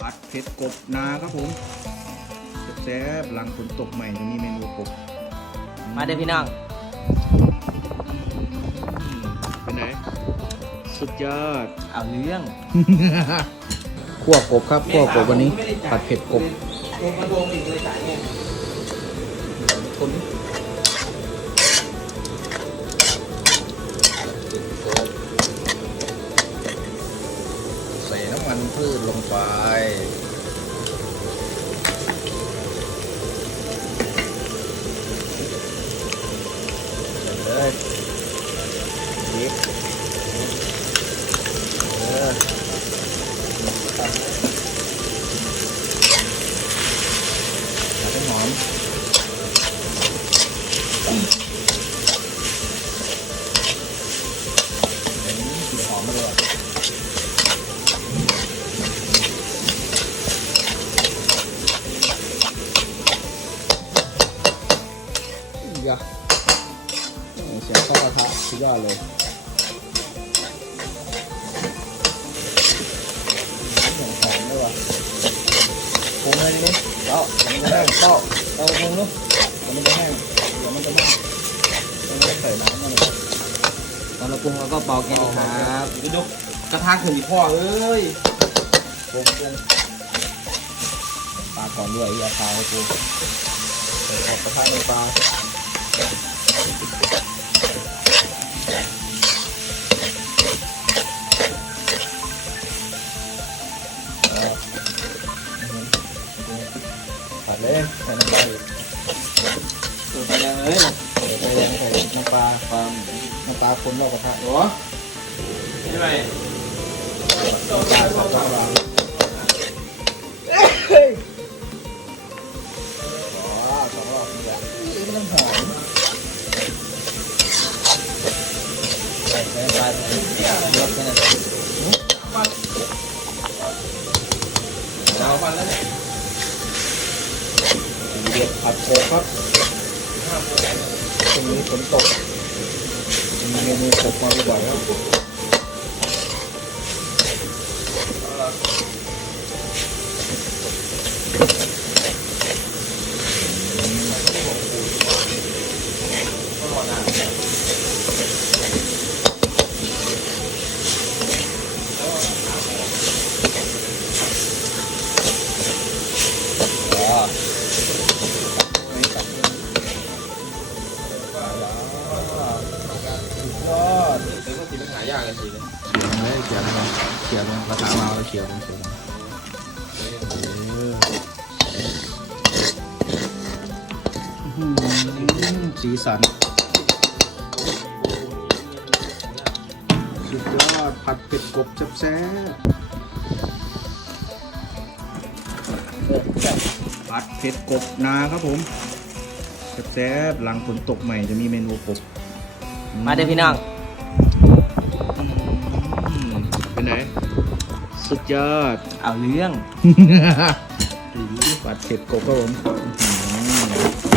ผัดเผ็ดกบนาครับผมแซ่บๆหลังฝนตกใหม่จะมีเมนูกบมาเด้อพี่น้องอืมเป็นไงสุดยอดเอาเรื่องคั่วกบครับคั่วกบวันนี้ผัดเผ็ดกบโดนมาโดนอีกเลยจ่ายเงินคน มันพืชลงไป เลยยิบเออตัดให้หอมเห็นกลิ่นหอมมาเลย อะยะเสียงข้าวกระทะสุดยอดเลยเหมือนหอมด้วยว่ะปรุงเลยดิลูกเต้ามันจะแห้งเต้าเต้าปรุงลูกเดี๋ยวมันจะแห้งเดี๋ยวมันจะไหม้ต้องใส่น้ำมาเลยตอนเราปรุงเราก็เป่าแก๊สครับดูกระทะขึ้นอีกพ่อเอ้ยปรุงปรุงปลาก่อนด้วยอย่าปลาให้ปรุงใส่ออกกระทะในปลาเออ ผัดเลยใส่น้ำปลาอีกสูตรไปยังเลยใส่ไปยังใส่น้ำปลาปลาน้ำปลาคนรอบกระทะโอ้ใช่ไหมน้ำปลาสับปะ ไปปลาลดแค่นั้นเอามา เขียนเลยเขียนเลยเขียนเลยภาษาลาวแล้วเขียนเลยเขียนเลยสีสันสุดยอดผัดเผ็ดกบแซ่บๆผัดเผ็ดกบนาครับผมแซ่บๆหลังฝนตกใหม่จะมีเมนูกบ มาเด้อพี่น้อง เปไหน สุดยอด เอาเรื่อง ดีปัดเผ็ดกบครับผม